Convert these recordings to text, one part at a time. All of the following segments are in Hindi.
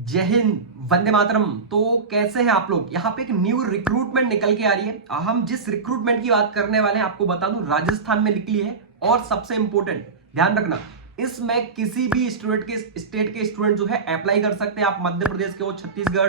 जय हिंद, वंदे मातरम। तो कैसे हैं आप लोग। यहाँ पे एक न्यू रिक्रूटमेंट निकल के आ रही है। हम जिस रिक्रूटमेंट की बात करने वाले हैं आपको बता दूं, राजस्थान में निकली है। और सबसे इंपॉर्टेंट ध्यान रखना, इसमें किसी भी स्टेट के स्टूडेंट जो है अप्लाई कर सकते हैं। आप मध्य प्रदेश के हो, छत्तीसगढ़,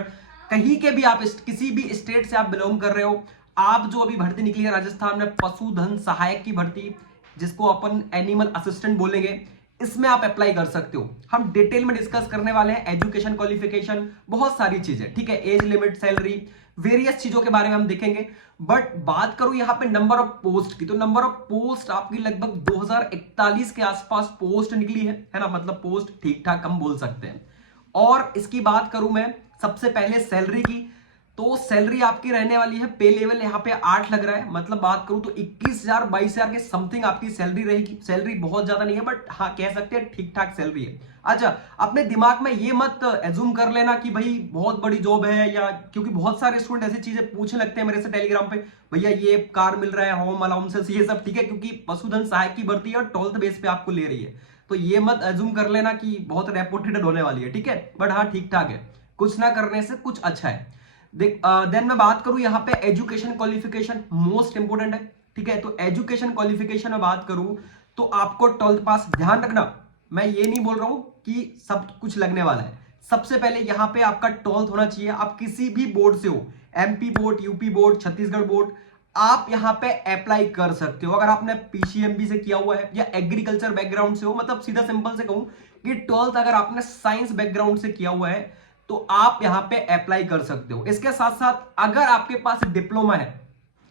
कहीं के भी आप किसी भी स्टेट से आप बिलोंग कर रहे हो। आप जो अभी भर्ती निकली है राजस्थान में, पशुधन सहायक की भर्ती, जिसको अपन एनिमल असिस्टेंट बोलेंगे, इसमें आप अप्लाई कर सकते हो। हम डिटेल में डिस्कस करने वाले हैं एजुकेशन क्वालिफिकेशन, बहुत सारी चीजें, ठीक है, एज लिमिट, सैलरी, वेरियस चीजों के बारे में हम देखेंगे। बट बात करूं यहां पे नंबर ऑफ पोस्ट की, तो नंबर ऑफ पोस्ट आपकी लगभग 2041 के आसपास पोस्ट निकली है ना, मतलब पोस्ट ठीक ठाक हम बोल सकते हैं। और इसकी बात करूं मैं सबसे पहले सैलरी की, तो सैलरी आपकी रहने वाली है, पे लेवल यहाँ पे 8 लग रहा है, मतलब बात करूं तो 21,000 22,000 के समथिंग आपकी सैलरी रहेगी। सैलरी बहुत ज्यादा नहीं है, बट हाँ कह सकते हैं ठीक ठाक सैलरी है। अच्छा, अपने दिमाग में ये मत एज्यूम कर लेना कि भाई बहुत बड़ी जॉब है, या क्योंकि बहुत सारे स्टूडेंट ऐसी चीजें पूछने लगते हैं मेरे से टेलीग्राम पे, भैया ये कार मिल रहा है, होम अलाउंसेस, ये सब ठीक है, क्योंकि पशुधन सहायक की भर्ती है और 12th बेस पे आपको ले रही है। तो ये मत एज्यूम कर लेना कि बहुत रेपुटेड होने वाली है, ठीक है, बट हाँ ठीक ठाक है, कुछ ना करने से कुछ अच्छा है। देन मैं बात करूं यहाँ पे एजुकेशन क्वालिफिकेशन मोस्ट इंपोर्टेंट है, ठीक है। तो एजुकेशन क्वालिफिकेशन में बात करूं तो आपको 12th पास, ध्यान रखना, मैं ये नहीं बोल रहा हूं कि सब कुछ लगने वाला है। सबसे पहले यहाँ पे आपका 12th होना चाहिए। आप किसी भी बोर्ड से हो, MP board, UP board, Chhattisgarh board, आप यहाँ पे अप्लाई कर सकते हो। अगर आपने पीसीएमबी से किया हुआ है या एग्रीकल्चर बैकग्राउंड से हो, मतलब सीधा सिंपल से कहूं कि 12th अगर आपने साइंस बैकग्राउंड से किया हुआ है तो आप यहां पे अप्लाई कर सकते हो। इसके साथ साथ अगर आपके पास डिप्लोमा है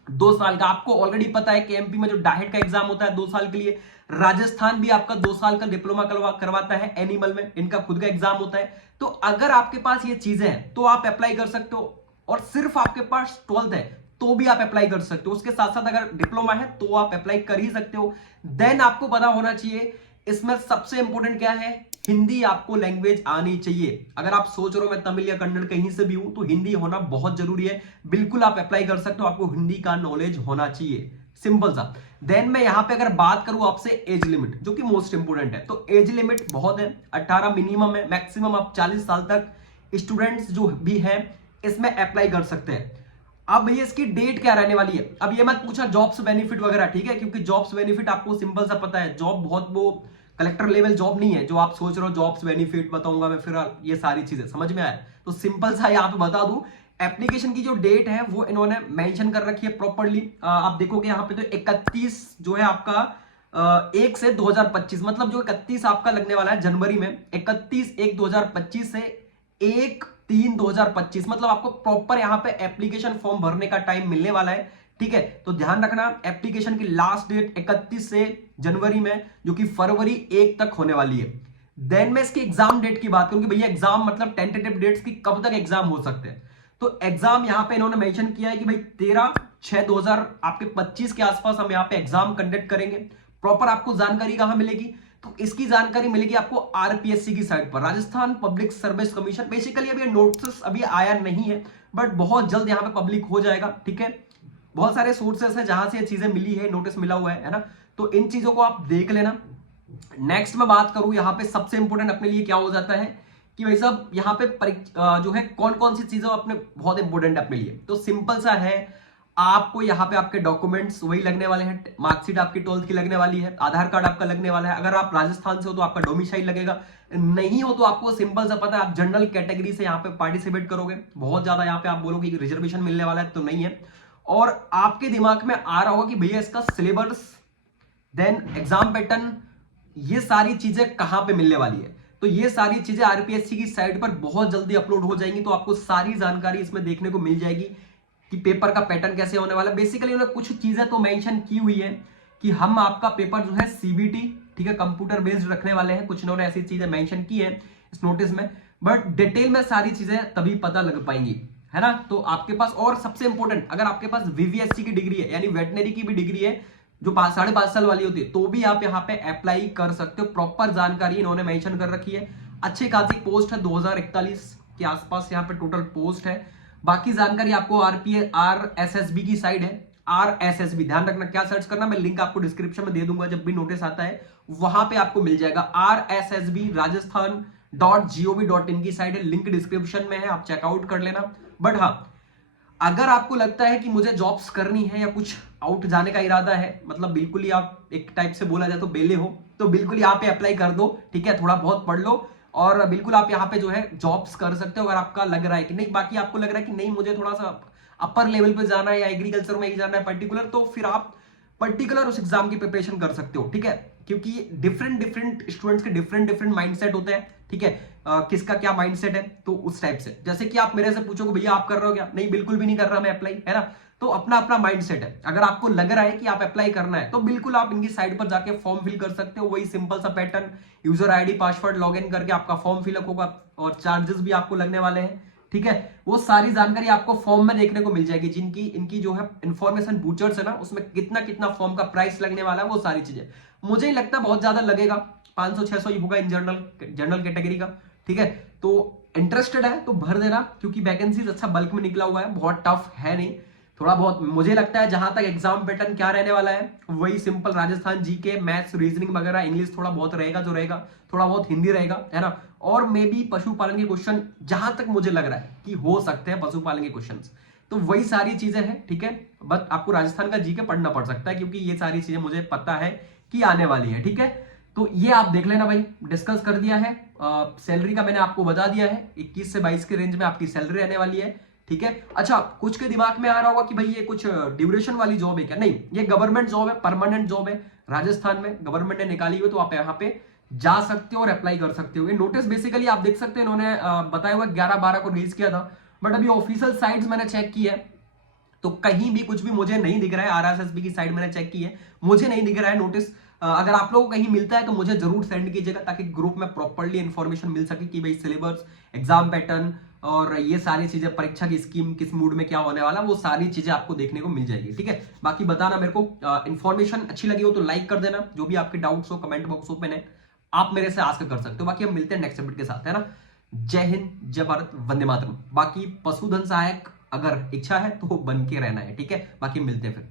2 साल का, आपको ऑलरेडी पता है कि एमपी में जो डाइट का एग्जाम होता है 2 साल के लिए, राजस्थान भी आपका 2 साल का डिप्लोमा करवाता है एनिमल में, इनका खुद का एग्जाम होता है। तो अगर आपके पास ये चीजें हैं तो आप अप्लाई कर सकते हो। और सिर्फ आपके पास 12th है तो भी आप अप्लाई कर सकते हो। उसके साथ साथ अगर डिप्लोमा है तो आप अप्लाई कर ही सकते हो। देन आपको पता होना चाहिए, इसमें सबसे इंपॉर्टेंट क्या है, हिंदी आपको लैंग्वेज आनी चाहिए। अगर आप सोच रहे हो मैं तमिल या कन्नड़ कहीं से भी हूं, तो हिंदी होना बहुत जरूरी है। बिल्कुल आप अप्लाई कर सकते हो, आपको हिंदी का नॉलेज होना चाहिए, सिंपल सा। देन मैं यहां पे अगर बात करूं आपसे एज लिमिट, जो कि मोस्ट इंपोर्टेंट है, तो एज लिमिट बहुत है, 18 मिनिमम है, मैक्सिमम आप 40 साल तक स्टूडेंट्स जो भी हैं इसमें अप्लाई कर सकते हैं। अब ये इसकी डेट क्या रहने वाली है, अब ये मत पूछा जॉब्स बेनिफिट वगैरह, ठीक है, क्योंकि जॉब्स बेनिफिट आपको सिंपल सा पता है, जॉब बहुत वो कलेक्टर लेवल जॉब नहीं है जो आप सोच रहे हो जॉब्स बेनिफिट बताऊंगा मैं, फिर ये सारी चीजें समझ में आए। तो सिंपल सा यहाँ पे बता दूं, एप्लीकेशन की जो डेट है वो इन्होंने मेंशन कर रखी है प्रॉपर्ली। आप देखोगे यहाँ पे तो 31 जो है आपका 1 से 2025, मतलब जो 31 आपका लगने वाला है जनवरी में, 31/1/2025 से 1/3/2025, मतलब आपको प्रॉपर यहाँ पे एप्लीकेशन फॉर्म भरने का टाइम मिलने वाला है, ठीक है। तो ध्यान रखना, एप्लीकेशन की लास्ट डेट 31 से जनवरी में, जो कि फरवरी 1 तक होने वाली है। देन मैं इसकी एग्जाम डेट की बात करूं कि भैया एग्जाम मतलब टेंटेटिव डेट्स की कब तक एग्जाम हो सकते हैं, तो एग्जाम यहां पे इन्होंने मेंशन किया है कि भाई 13/6/2000 आपके 25 के आसपास हम यहां पे एग्जाम कंडक्ट करेंगे। प्रॉपर आपको जानकारी कहां मिलेगी, तो इसकी जानकारी मिलेगी आपको आरपीएससी की साइट पर, Rajasthan public service commission. Basically अभी नोटिस अभी आया नहीं है, बट बहुत जल्द यहां पे पब्लिक हो जाएगा, ठीक है। बहुत सारे सोर्सेस हैं जहां से ये चीजें मिली है, नोटिस मिला हुआ है ना, तो इन चीजों को आप देख लेना। नेक्स्ट मैं बात करूं यहां पे सबसे इंपॉर्टेंट अपने लिए क्या हो जाता है कि भाई साहब यहाँ पे जो है कौन कौन सी चीजें अपने बहुत इंपॉर्टेंट है अपने लिए, तो सिंपल सा है, आपको यहाँ पे आपके डॉक्यूमेंट्स वही लगने वाले हैं, मार्कशीट आपकी 12th की लगने वाली है, आधार कार्ड आपका लगने वाला है। अगर आप राजस्थान से हो तो आपका डोमिसाइल लगेगा, नहीं हो तो आपको सिंपल सा पता है आप जनरल कैटेगरी से यहाँ पे पार्टिसिपेट करोगे, बहुत ज्यादा यहाँ पे आप बोलोगे कि रिजर्वेशन मिलने वाला है, तो नहीं है। और आपके दिमाग में आ रहा होगा कि भैया इसका सिलेबस, देन एग्जाम पैटर्न, ये सारी चीजें कहां पे मिलने वाली है, तो ये सारी चीजें आरपीएससी की साइट पर बहुत जल्दी अपलोड हो जाएंगी। तो आपको सारी जानकारी इसमें देखने को मिल जाएगी कि पेपर का पैटर्न कैसे होने वाला है। बेसिकली उन्होंने कुछ चीजें तो मेंशन की हुई है कि हम आपका पेपर जो है सीबीटी, ठीक है, कंप्यूटर बेस्ड रखने वाले हैं, कुछ इन्होंने ऐसी चीजें मेंशन की है इस नोटिस में, बट डिटेल में सारी चीजें तभी पता लग पाएंगी, है ना। तो आपके पास, और सबसे इंपॉर्टेंट, अगर आपके पास वीवीएससी की डिग्री है, यानी वेटनरी की भी डिग्री है जो 5.5 साल वाली होती है, तो भी आप यहाँ पे अप्लाई कर सकते हो। प्रॉपर जानकारी इन्होंने मेंशन कर रखी है, अच्छी खासी पोस्ट है, 2041 के आसपास यहाँ पे टोटल पोस्ट है। बाकी जानकारी आपको आरएसएसबी की साइड है, आरएसएसबी, ध्यान रखना क्या सर्च करना, मैं लिंक आपको डिस्क्रिप्शन में दे दूंगा, जब भी नोटिस आता है वहां पे आपको मिल जाएगा, आरएसएसबी राजस्थान .gov.in की साइट है, लिंक डिस्क्रिप्शन में है, आप चेकआउट कर लेना। बट हाँ, अगर आपको लगता है कि मुझे जॉब्स करनी है या कुछ आउट जाने का इरादा है, मतलब बिल्कुल ही आप एक टाइप से बोला जाए तो बेले हो, तो बिल्कुल यहाँ पे अप्लाई कर दो, ठीक है। थोड़ा बहुत पढ़ लो और बिल्कुल आप यहाँ पे जो है जॉब्स कर सकते हो अगर आपका लग रहा है कि नहीं। बाकी आपको लग रहा है कि नहीं मुझे थोड़ा सा अपर लेवल पे जाना है या एग्रीकल्चर में ही जाना है पर्टिकुलर, तो फिर आप पर्टिकुलर उस एग्जाम की प्रिपरेशन कर सकते हो, ठीक है। क्योंकि डिफरेंट स्टूडेंट्स के डिफरेंट माइंडसेट होते हैं, ठीक है। किसका क्या माइंडसेट है, तो उस टाइप से जैसे कि आप मेरे से पूछोगे भैया आप कर रहे हो क्या, नहीं बिल्कुल भी नहीं कर रहा मैं अप्लाई, है ना। तो अपना अपना माइंडसेट है। अगर आपको लग रहा है कि आप अप्लाई करना है तो बिल्कुल आप इनकी साइट पर जाके फॉर्म फिल कर सकते हो। वही सिंपल सा pattern, user ID password login करके आपका फॉर्म फिलअप होगा और चार्जेस भी आपको लगने वाले हैं, ठीक है। वो सारी जानकारी आपको फॉर्म में देखने को मिल जाएगी। जिनकी इनकी जो है इंफॉर्मेशन बूचर्स है ना, उसमें कितना कितना फॉर्म का प्राइस लगने वाला है, वो सारी चीजें मुझे ही लगता है बहुत ज्यादा लगेगा, 500-600 ही होगा इन जनरल कैटेगरी का, ठीक है। तो इंटरेस्टेड है तो भर देना, क्योंकि वैकेंसीज अच्छा बल्क में निकला हुआ है, बहुत टफ है नहीं। थोड़ा बहुत मुझे लगता है जहां तक एग्जाम पैटर्न क्या रहने वाला है, वही simple Rajasthan GK, maths, reasoning वगैरह, इंग्लिश थोड़ा बहुत रहेगा जो रहेगा, थोड़ा बहुत हिंदी रहेगा, है ना। और मे बी पशुपालन के क्वेश्चन जहां तक मुझे लग रहा है कि हो सकते हैं पशुपालन के क्वेश्चंस, तो वही सारी चीजें हैं, ठीक है। बट आपको राजस्थान का जीके पढ़ना पड़ सकता है, क्योंकि ये सारी चीजें मुझे पता है कि आने वाली है, ठीक है। तो ये आप देख लेना भाई, डिस्कस कर दिया है। सैलरी का मैंने आपको बता दिया है, 21 से 22 के रेंज में आपकी सैलरी रहने वाली है, ठीक है। अच्छा, कुछ के दिमाग में आ रहा होगा कि भाई ये कुछ ड्यूरेशन वाली जॉब है क्या, नहीं, ये गवर्नमेंट जॉब है, परमानेंट जॉब है, राजस्थान में गवर्नमेंट ने निकाली हुई, तो आप यहाँ पे जा सकते हो और अप्लाई कर सकते हो। ये नोटिस बेसिकली आप देख सकते हो, इन्होंने बताया हुआ 11/12 को रिलीज किया था, बट अभी ऑफिशियल साइट्स मैंने चेक की है तो कहीं भी कुछ भी मुझे नहीं दिख रहा है। आरएसएसबी की साइट मैंने चेक की है, मुझे नहीं दिख रहा है नोटिस। अगर आप लोगों को कहीं मिलता है तो मुझे जरूर सेंड कीजिएगा, ताकि ग्रुप में प्रॉपर्ली इंफॉर्मेशन मिल सके कि भाई सिलेबस, एग्जाम पैटर्न और ये सारी चीजें, परीक्षा की स्कीम किस मूड में क्या होने वाला, वो सारी चीजें आपको देखने को मिल जाएगी, ठीक है। बाकी बताना मेरे को, इंफॉर्मेशन अच्छी लगी हो तो लाइक कर देना, जो भी आपके डाउट्स हो कमेंट बॉक्स ओपन है, आप मेरे से आस्क कर सकते हो। बाकी हम मिलते हैं नेक्स्ट अपडेट के साथ, है ना। जय हिंद, जय भारत, वंदे मातरम। बाकी पशुधन सहायक अगर इच्छा है तो बन के रहना है, ठीक है। बाकी मिलते हैं फिर।